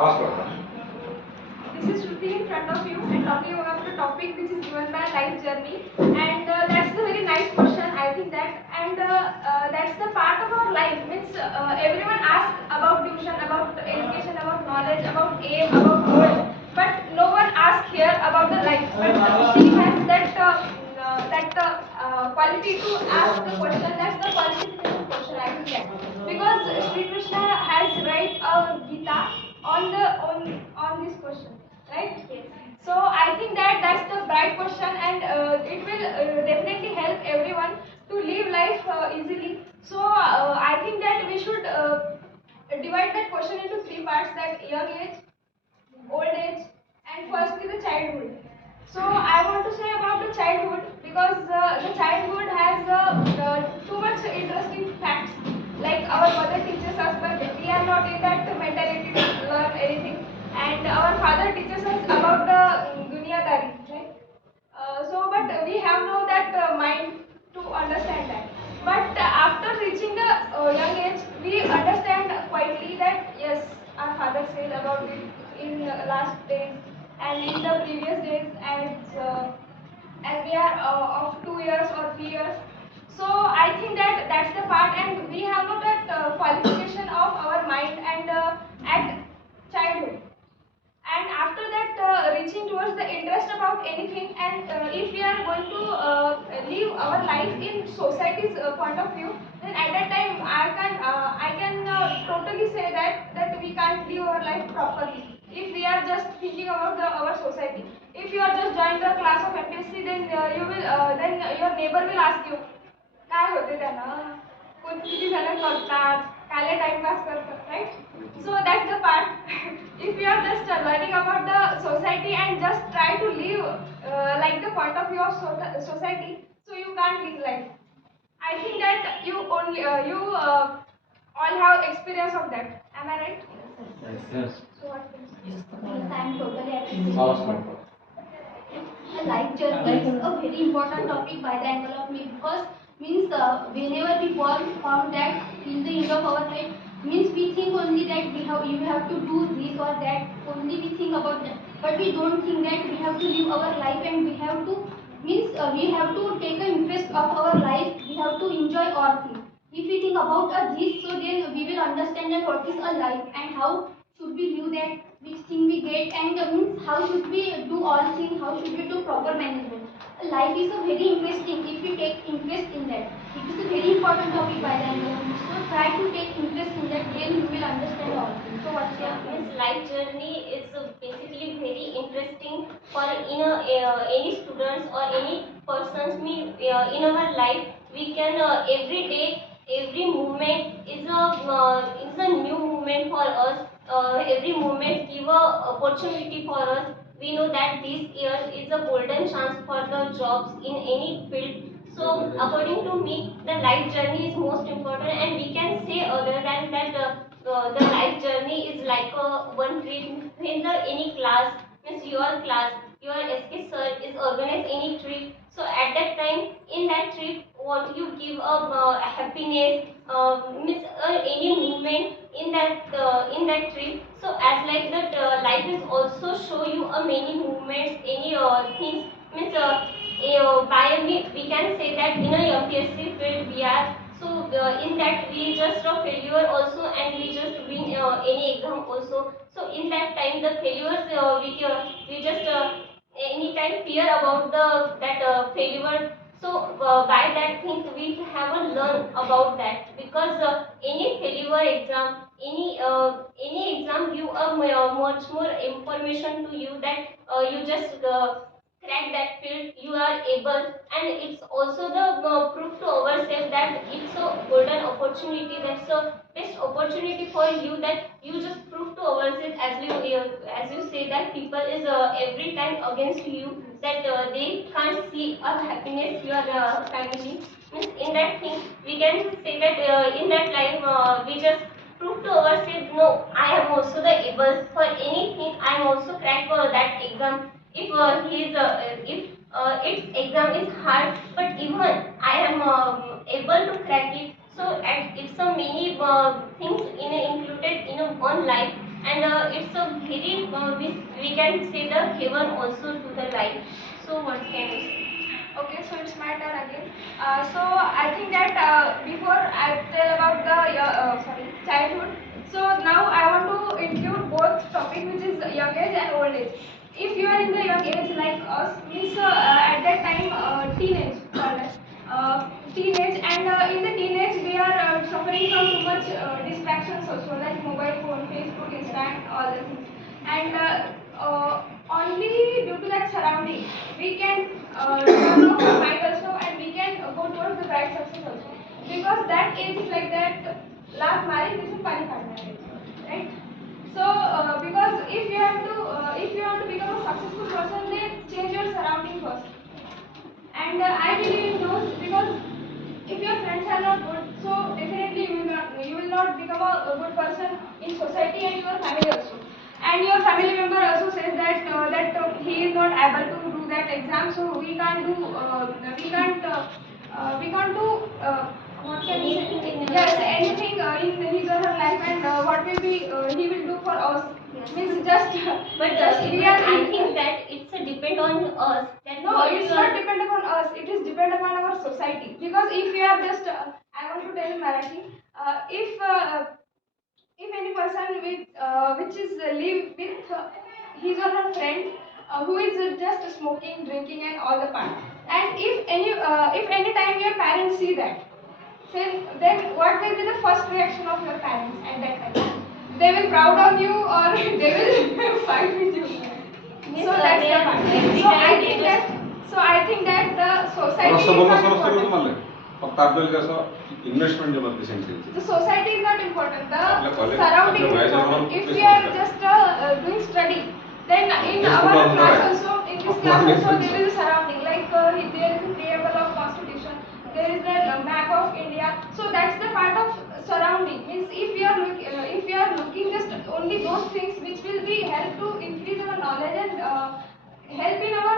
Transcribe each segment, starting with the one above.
This is Shruti in front of you and talking about the topic which is given by life journey, and that's a very nice question. I think that, and that's the part of our life which everyone asks about tuition, about education, about knowledge, about aim, about goal, but no one asks here about the life. But she has that quality to ask the question. That's the qualification question. I think that because Sri Krishna has write a Gita on this question, right? Yes. So I think that that's the bright question, and it will definitely help everyone to live life easily. So I think that we should divide that question into three parts: that young age, old age, and firstly the childhood. So I want to say about the childhood because the childhood has too much interesting facts. Like our mother teaches us, but we are not in that mentality to learn anything. And our father teaches us about the dunyadari, right? But we have no that mind to understand that. But after reaching the young age, we understand quietly that yes, our father said about it in last days and in the previous days, as we are of 2 years or 3 years. So I think that that's the part, and we have not that qualification of our mind and at childhood, and after that reaching towards the interest about anything, and if we are going to live our life in society's point of view, then at that time I can totally say that we can't live our life properly if we are just thinking about our society. If you are just joining the class of MPSC, then then your neighbor will ask you काय होते त्यानं कोण किती जण करतात कायले timepass करतात, right? So that's the part. If you are just learning about the society and just try to live like the point of view of society, so you can't live life. I think that you all have experience of that. Am I right? Yes. Yes. So what do you say? Yes, I am totally agree. A life journey is a very important topic by the angle of me, because means whenever we born found that in the end of our life, means we think only that you have to do this or that, only we think about that, but we don't think that we have to live our life, and we have to means we have to take an interest of our life, we have to enjoy all things. If we think about this, so then we will understand that what is a life and how should we live that, which thing we get, and means how should we do all things, how should we do proper management. Life is a very interesting if we take interest in that. It is a very important topic by the end. So try to take interest in that, then you will understand all things. So what's your His life journey is basically very interesting for any students or any persons. In our life we can every day, every moment is a new moment for us. Every moment give a opportunity for us. We know that this year is a golden chance for the jobs in any field. So according to me, the life journey is most important, and we can say other than that the life journey is like one trip. When the any class means your class, your SK sir is organize any trip. So at that time, in that trip, what you give happiness, means any movement in that trip. So as like that, life is also show you many movements, any things means. By we can say that in a MPSC field we are, so in that we just a failure also, and we just win any exam also. So in that time the failures, we just anytime fear about the that failure. So by that thing we have a learn about that, because any failure exam, any exam give a much more information to you, that you just crack that field, you are able. And it's also the proof to ourselves that it's a golden opportunity, that's a best opportunity for you, that you just prove to ourselves. As you say that people is every time against you, that they can't see a happiness your family. Means in that thing we can say that in that life we just prove to ourselves, no, I am also the able for anything, I am also crack that exam. If if its exam is hard, but even I am able to crack it. So and it's a many things included in one life. and it's a very we can say the heaven also to the life. So what can you say? Okay, so it's my turn again. So I think that before I tell about the childhood. So now I want to include both topic, which is young age and old age. If you are in the young age like us, means at that time teenage, teenage, and in the teenage we are suffering from too much distractions also, like mobile phone, Facebook, Insta, and all the things. And only due to that surrounding, we can turn off our mind also, and we can go towards the bright success also. Because that age is like that, लात मारे जिसमें पानी काटना है, right? So because if you want to become a successful person, then change your surrounding first. And I believe in those, because if your friends are not good, so definitely you will not become a good person in society and your family also. And your family member also says that he is not able to do that exam, so we can't do what can we say? Anything in our Yes, life. anything in his or her life, and what will be he will do for us. Yes. Means just But just we are I think that it's a depend on us. That no, what it's you not are. depend upon us. It is depend upon our society. Because if we are just, I want to tell in Marathi, if any person which is live with his or her friend who is just smoking, drinking, and all the part, and if any time your parents see that, then what will be the first reaction of your parents at that time? They will proud of you, or they will fight with you. Means, So that's they the are part. every So I time they think will- that the society is रस्ता बोलणं not समजतं का important. तुम्हाला फक्त आपल्याला कसं investment जे मध्ये sentence The society is not important. The आपल्या college- surrounding आपल्या is वयाच्या important. बरोबर If कुठले we are संस्कार? just doing study, then in Yes, our but class right. also, in this Of class course, also, yes, there is a surrounding. Like there is a preamble of constitution. There is a map of India. So that's the part of surrounding. Means if we are looking just only those things which will be help to increase our knowledge and help in our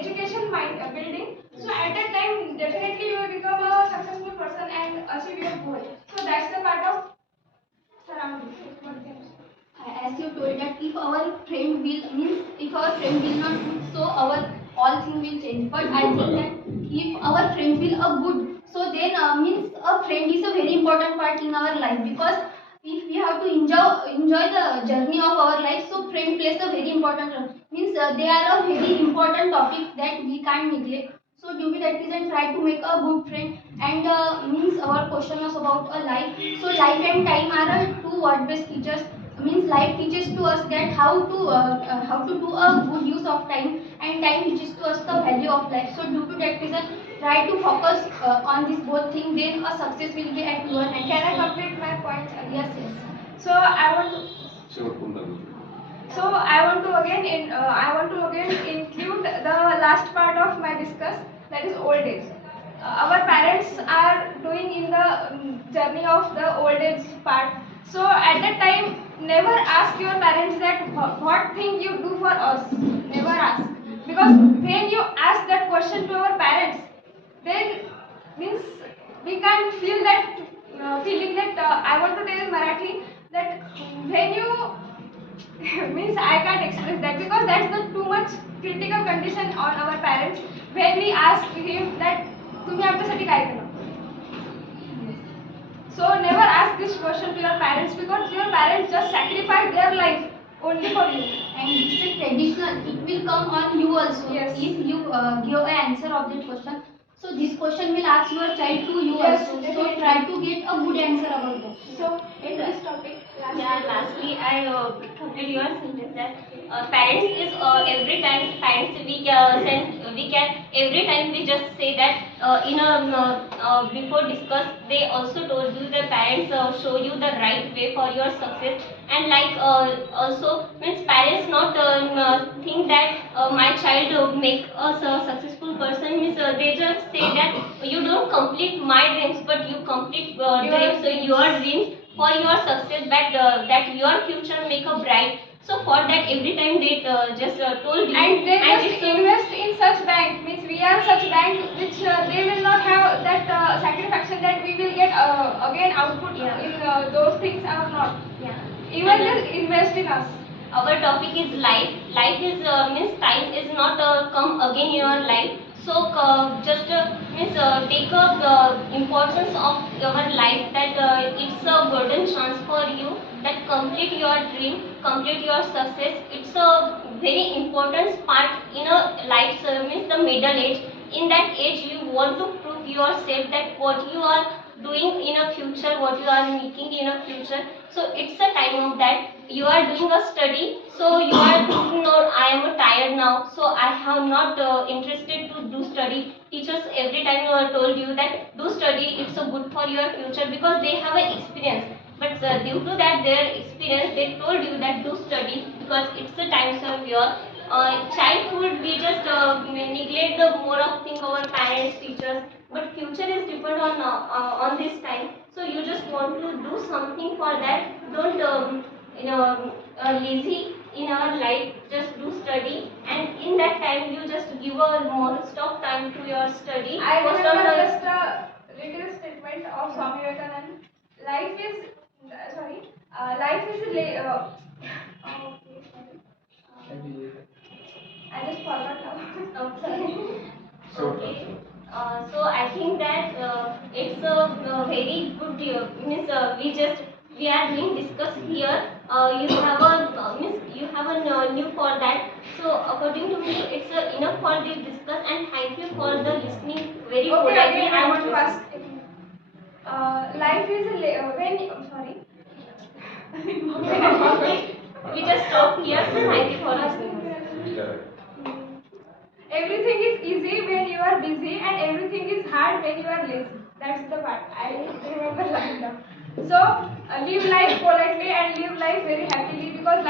education mind building. So at that time, definitely you will become a successful person and achieve your goal. So that's the part of surrounding. As you told that if our friend will means if our friend will not good, so our all thing will change. But I think that if our friend will a good, so then means a friend is a very important part in our life, because if we have to enjoy the journey of our life, so friend plays a very important role. Means they are a very important topic that we can't neglect. So due to that reason, try to make a good friend. And means our question was about a life. So life and time are two word-based teachers. Means life teaches to us that how to do a good use of time, and time teaches to us the value of life. So due to that reason, try to focus on this both thing. Then a success will be at your hand. Can I complete my point? Yes, yes. So I want to. शेवट कोणता बोलतो? So I want to again include the last part of my discuss, that is old age. Our parents are doing in the journey of the old age part. So at that time, never ask your parents that what thing you do for us. Never ask, because when you ask that question to our parents, then means we can feel that feeling that I want to tell in Marathi that when you means I can't express that, because that's the too much critical condition on our parents when we ask him that तुम्ही आमच्यासाठी काय केलं. So never ask this question to your parents, because your parents just sacrificed their life only for you. And this is traditional. It will come on you also. Yes. If you give an answer of that question. So this question will ask your child to you Yes, also. So definitely. try to get a good answer about that. So in this topic, Lastly, I complete your sentence that parents is every time parents we can every time we just say that in a before discuss, they also told you the parents show you the right way for your success. And like also means parents not think that my child make a successful person, means they just say that you don't complete my dreams but you complete your dreams for your success, that your future make a bright. So for that every time they just told you, and they just it's, invest in such bank, means we are such bank which they will not have that satisfaction that we will get again output Yeah. in those things or not. yeah. Even just invest in us. Our topic is life. Life is means time is not come again in your life. So just means take up the importance of your life, that it's a golden chance for you, that complete your dream, complete your success. It's a very important part in a life, means the middle age. In that age, you want to prove yourself that what you are doing in a future, what you are making in a future. So it's a time of that you are doing a study, so you are thinking, no, I am tired now, so I have not interested to do study. Teachers every time you are told you that do study, it's so good for your future, because they have an experience. But due to that their experience, they told you that do study, because it's the time of your childhood. We just neglect the more of thing our parents, teachers, but future is depend on this time. So you just want to do something for that. Don't lazy in our life. Just do study, and in that time you just give a most of time to your study. I Most of remember the just a little statement of Swami Vivekananda. Life is, life is, okay, sorry. I just forgot now. Okay. Sure. Okay. So I think that it's a very good means we are doing discuss here. You have a means you have a new for that. So according to me, it's enough for this discuss, and thank you for the listening very Okay, politely. again, I want to And ask. Life is when sorry. we just stop here. So thank you for listening. Everything is easy when you are busy, and everything is hard when you are lazy. That's the part. I remember lying down. So live life politely and live life very happily, because